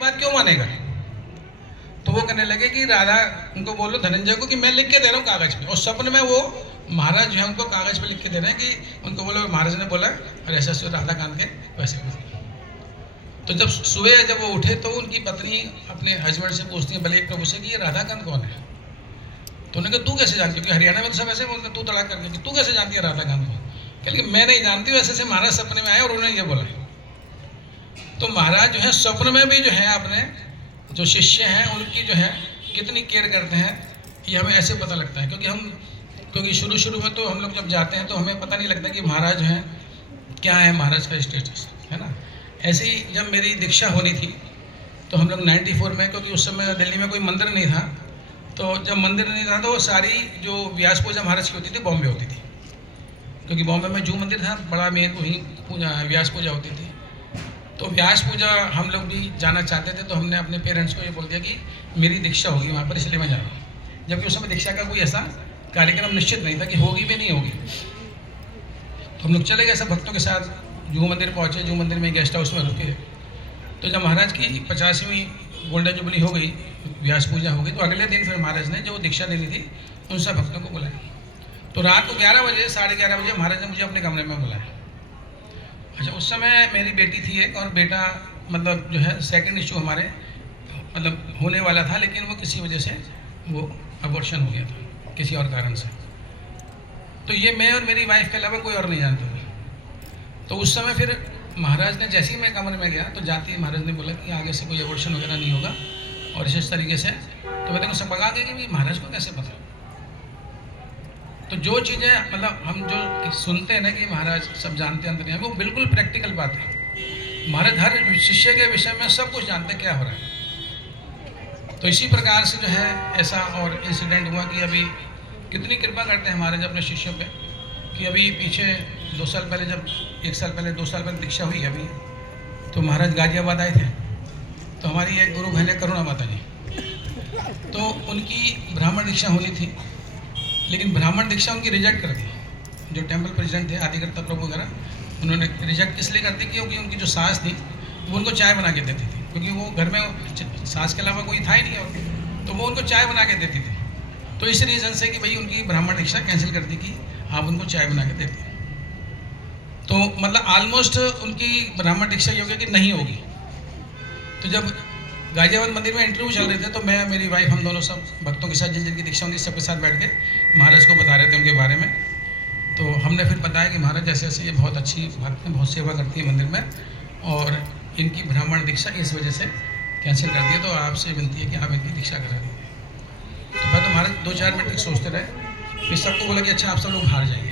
बात क्यों मानेगा? तो वो कहने लगे कि राधा, उनको बोलो धनंजय को कि मैं लिख के दे रहा हूँ कागज पे। और स्वप्न में वो महाराज जो है उनको कागज पे लिख के दे रहे हैं कि उनको बोलो महाराज ने बोला और ऐसा राधा कांत के वैसे। तो जब सुबह जब वो उठे तो उनकी पत्नी अपने हस्बैंड से पूछती है बलि प्रभु से कि ये राधा कांत कौन है? तो उन्होंने कहा तू कैसे जानती? क्योंकि हरियाणा में तो सब ऐसे बोलते तू तड़ाक करके कि तू कैसे जानती है राधा कांत को? कह मैं नहीं जानती, वैसे से महाराज सपने में आए और उन्होंने ये बोला। तो महाराज जो है स्वप्न में भी जो है अपने जो शिष्य हैं उनकी जो है कितनी केयर करते हैं ये हमें ऐसे पता लगता है। क्योंकि शुरू में तो हम लोग जब जाते हैं तो हमें पता नहीं लगता कि महाराज जो है क्या है, महाराज का स्टेटस है ना। ऐसे ही जब मेरी दीक्षा होनी थी तो हम लोग 94 में, क्योंकि उस समय दिल्ली में कोई मंदिर नहीं था, तो जब मंदिर नहीं था तो सारी जो व्यास पूजा महाराज की होती थी बॉम्बे होती थी, क्योंकि बॉम्बे में जू मंदिर था बड़ा मेन, वहीं पूजा व्यास पूजा होती थी। तो व्यास पूजा हम लोग भी जाना चाहते थे, तो हमने अपने पेरेंट्स को ये बोल दिया कि मेरी दीक्षा होगी वहाँ पर, इसलिए मैं जा रहा हूँ। जबकि उस समय दीक्षा का कोई ऐसा कार्यक्रम निश्चित नहीं था कि होगी भी नहीं होगी। तो हम लोग चले गए सब भक्तों के साथ, जू मंदिर पहुँचे, जू मंदिर में गेस्ट हाउस में रुके। तो जब महाराज की 50वीं गोल्डन जुबली हो गई, व्यास पूजा हो गई, तो अगले दिन फिर महाराज ने जो दीक्षा लेनी थी उन सब भक्तों को बुलाया। तो रात को 11 बजे 11:30 बजे महाराज ने मुझे अपने कमरे में बुलाया। अच्छा, उस समय मेरी बेटी थी एक, और बेटा मतलब जो है सेकंड इशू हमारे मतलब होने वाला था, लेकिन वो किसी वजह से वो अबॉर्शन हो गया था किसी और कारण से। तो ये मैं और मेरी वाइफ के अलावा कोई और नहीं जानता था। तो उस समय फिर महाराज ने जैसे ही मैं कमरे में गया तो जाते ही महाराज ने बोला कि आगे से कोई अबॉर्शन वगैरह नहीं होगा और इस तरीके से। तो मैं देखो सब बगा गया कि महाराज को कैसे पता। तो जो चीज़ें मतलब हम जो सुनते हैं ना कि महाराज सब जानते हैं अंदर, वो बिल्कुल प्रैक्टिकल बात है। महाराज हर शिष्य के विषय में सब कुछ जानते क्या हो रहा है। तो इसी प्रकार से जो है ऐसा और इंसिडेंट हुआ कि अभी कितनी कृपा करते हैं महाराज अपने शिष्यों पे, कि अभी पीछे 2 साल पहले, जब 1 साल पहले 2 साल पहले दीक्षा हुई अभी, तो महाराज गाजियाबाद आए थे। तो हमारी एक गुरु बहन है करुणा माता जी, तो उनकी ब्राह्मण दीक्षा होनी थी, लेकिन ब्राह्मण दीक्षा उनकी रिजेक्ट कर दी। जो टेम्पल प्रेसिडेंट थे आदिकर्ता प्रभु वगैरह, उन्होंने रिजेक्ट किस लिए कर दी? क्योंकि उनकी जो सास थी वो उनको चाय बना के देती थी, क्योंकि वो घर में सास के अलावा कोई था ही नहीं, और तो वो उनको चाय बना के देती थी। तो इस रीज़न से कि भाई उनकी ब्राह्मण दीक्षा कैंसिल कर दी कि आप उनको चाय बना के देते। तो मतलब ऑलमोस्ट उनकी ब्राह्मण दीक्षा ये हो गया कि नहीं होगी। तो जब गाजियाबाद मंदिर में इंटरव्यू चल रहे थे तो मैं मेरी वाइफ हम दोनों सब भक्तों के साथ जिनकी दीक्षा होती सबके साथ बैठ के महाराज को बता रहे थे उनके बारे में। तो हमने फिर बताया कि महाराज ऐसे ऐसे ये बहुत अच्छी भक्त हैं, बहुत सेवा करती है मंदिर में, और इनकी ब्राह्मण दीक्षा इस वजह से कैंसिल कर दी, तो आपसे विनती है कि आप इनकी दीक्षा करा दीजिए। तो मैं तो महाराज 2-4 मिनट तक सोचते रहे, फिर सबको बोला कि अच्छा आप सब लोग बाहर जाइए।